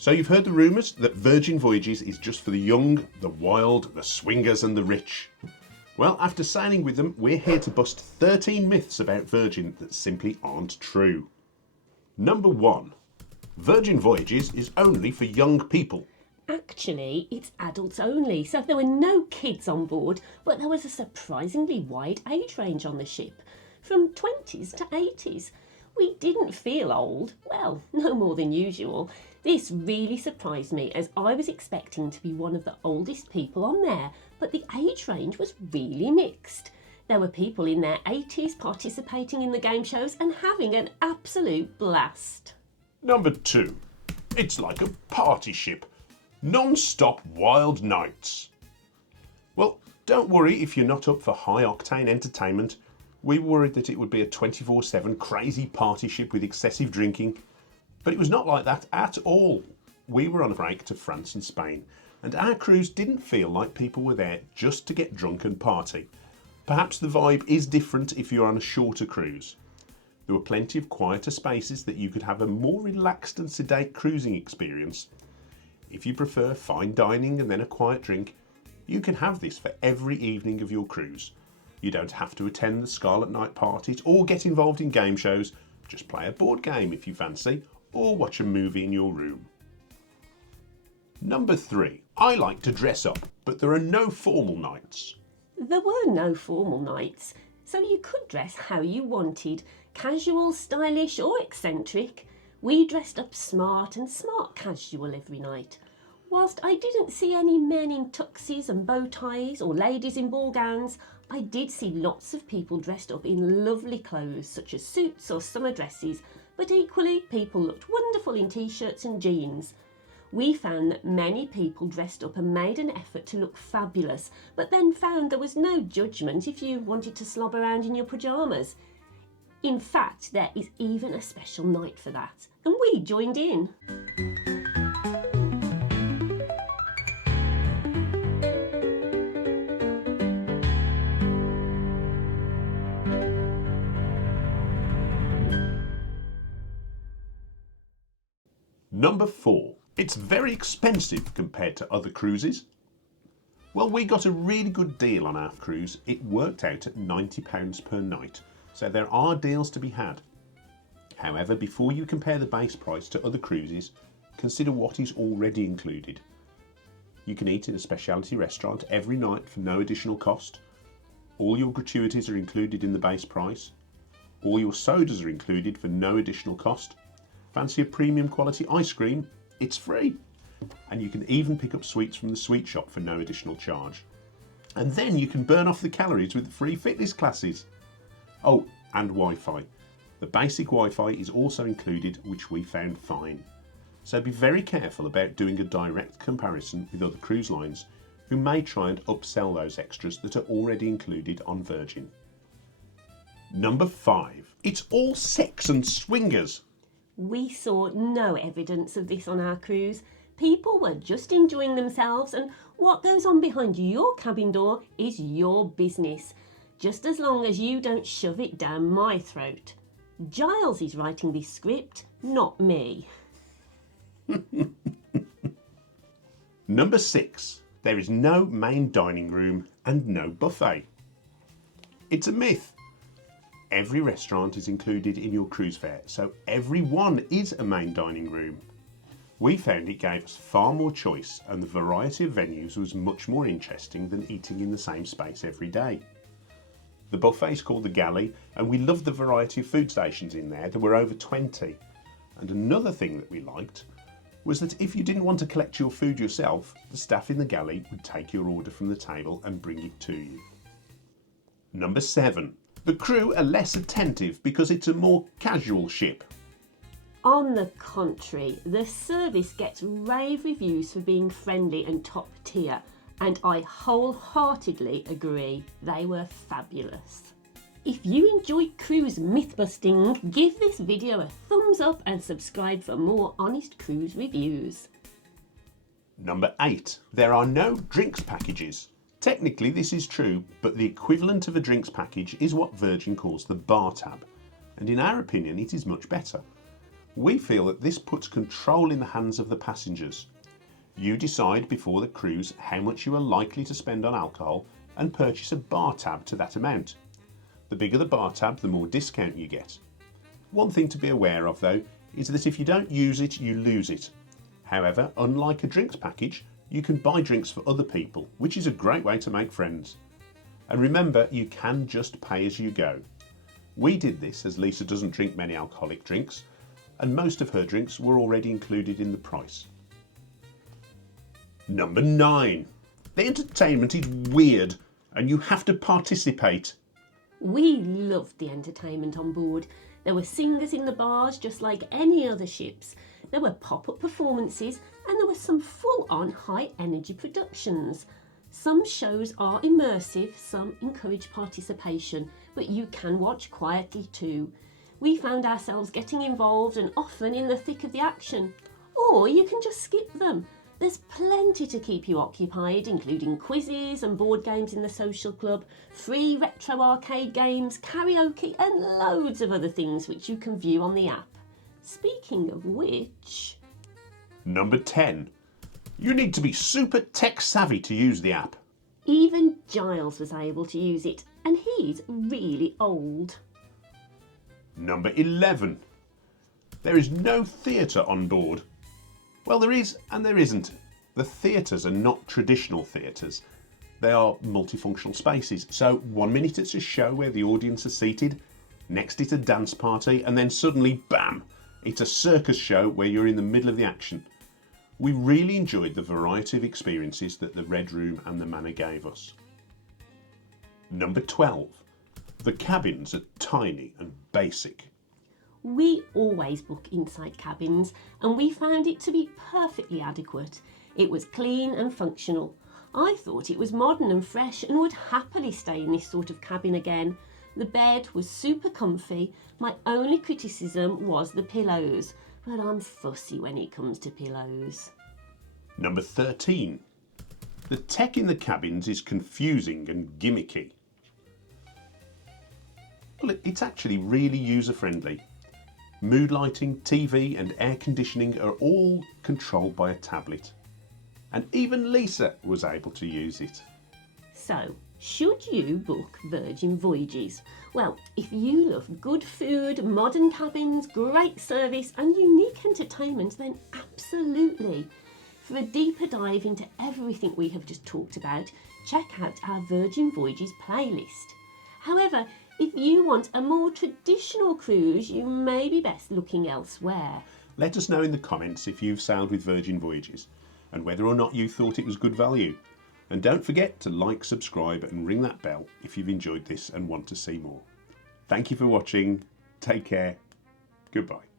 So you've heard the rumours that Virgin Voyages is just for the young, the wild, the swingers and the rich. Well, after sailing with them, we're here to bust 13 myths about Virgin that simply aren't true. Number 1. Virgin Voyages is only for young people. Actually, it's adults only, so there were no kids on board, but there was a surprisingly wide age range on the ship, from 20s to 80s. We didn't feel old, well, no more than usual. This really surprised me, as I was expecting to be one of the oldest people on there, but the age range was really mixed. There were people in their 80s participating in the game shows and having an absolute blast. Number 2. It's like a party ship. Non-stop wild nights. Well, don't worry if you're not up for high-octane entertainment. We worried that it would be a 24/7 crazy party ship with excessive drinking, but it was not like that at all. We were on a break to France and Spain, and our cruise didn't feel like people were there just to get drunk and party. Perhaps the vibe is different if you're on a shorter cruise. There were plenty of quieter spaces that you could have a more relaxed and sedate cruising experience. If you prefer fine dining and then a quiet drink, you can have this for every evening of your cruise. You don't have to attend the Scarlet Night parties or get involved in game shows. Just play a board game if you fancy, or watch a movie in your room. Number 3. I like to dress up, but there are no formal nights. There were no formal nights, so you could dress how you wanted, casual, stylish or eccentric. We dressed up smart and smart casual every night. Whilst I didn't see any men in tuxes and bow ties or ladies in ball gowns, I did see lots of people dressed up in lovely clothes such as suits or summer dresses, but equally people looked wonderful in t-shirts and jeans. We found that many people dressed up and made an effort to look fabulous, but then found there was no judgment if you wanted to slob around in your pyjamas. In fact, there is even a special night for that, and we joined in. Number 4. It's very expensive compared to other cruises. Well, we got a really good deal on our cruise. It worked out at £90 per night, so there are deals to be had. However, before you compare the base price to other cruises, consider what is already included. You can eat in a specialty restaurant every night for no additional cost. All your gratuities are included in the base price. All your sodas are included for no additional cost. Fancy a premium quality ice cream? It's free. And you can even pick up sweets from the sweet shop for no additional charge. And then you can burn off the calories with the free fitness classes. Oh, and Wi-Fi. The basic Wi-Fi is also included, which we found fine. So be very careful about doing a direct comparison with other cruise lines who may try and upsell those extras that are already included on Virgin. Number 5. It's all sex and swingers. We saw no evidence of this on our cruise. People were just enjoying themselves, and what goes on behind your cabin door is your business, just as long as you don't shove it down my throat. Giles is writing this script, not me. Number 6. There is no main dining room and no buffet. It's a myth. Every restaurant is included in your cruise fare, so every one is a main dining room. We found it gave us far more choice, and the variety of venues was much more interesting than eating in the same space every day. The buffet is called the Galley, and we loved the variety of food stations in there. There were over 20. And another thing that we liked was that if you didn't want to collect your food yourself, the staff in the galley would take your order from the table and bring it to you. Number 7. The crew are less attentive because it's a more casual ship. On the contrary, the service gets rave reviews for being friendly and top tier, and I wholeheartedly agree. They were fabulous. If you enjoyed cruise myth busting, give this video a thumbs up and subscribe for more honest cruise reviews. Number 8. There are no drinks packages. Technically this is true, but the equivalent of a drinks package is what Virgin calls the bar tab, and in our opinion it is much better. We feel that this puts control in the hands of the passengers. You decide before the cruise how much you are likely to spend on alcohol and purchase a bar tab to that amount. The bigger the bar tab, the more discount you get. One thing to be aware of though is that if you don't use it, you lose it. However, unlike a drinks package, you can buy drinks for other people, which is a great way to make friends. And remember, you can just pay as you go. We did this as Lisa doesn't drink many alcoholic drinks, and most of her drinks were already included in the price. Number 9. The entertainment is weird and you have to participate. We loved the entertainment on board. There were singers in the bars just like any other ships. There were pop-up performances and there were some full-on high-energy productions. Some shows are immersive, some encourage participation, but you can watch quietly too. We found ourselves getting involved and often in the thick of the action. Or you can just skip them. There's plenty to keep you occupied, including quizzes and board games in the social club, free retro arcade games, karaoke and loads of other things which you can view on the app. Speaking of which... Number 10. You need to be super tech savvy to use the app. Even Giles was able to use it, and he's really old. Number 11. There is no theatre on board. Well, there is and there isn't. The theatres are not traditional theatres. They are multifunctional spaces. So 1 minute it's a show where the audience are seated, next it's a dance party, and then suddenly, bam, it's a circus show where you're in the middle of the action. We really enjoyed the variety of experiences that the Red Room and the Manor gave us. Number 12. The cabins are tiny and basic. We always book inside cabins and we found it to be perfectly adequate. It was clean and functional. I thought it was modern and fresh and would happily stay in this sort of cabin again. The bed was super comfy. My only criticism was the pillows, but I'm fussy when it comes to pillows. Number 13. The tech in the cabins is confusing and gimmicky. Well, it's actually really user-friendly. Mood lighting, TV and air conditioning are all controlled by a tablet. And even Lisa was able to use it. So, should you book Virgin Voyages? Well, if you love good food, modern cabins, great service and unique entertainment, then absolutely. For a deeper dive into everything we have just talked about, check out our Virgin Voyages playlist. However, if you want a more traditional cruise, you may be best looking elsewhere. Let us know in the comments if you've sailed with Virgin Voyages and whether or not you thought it was good value. And don't forget to like, subscribe and ring that bell if you've enjoyed this and want to see more. Thank you for watching. Take care. Goodbye.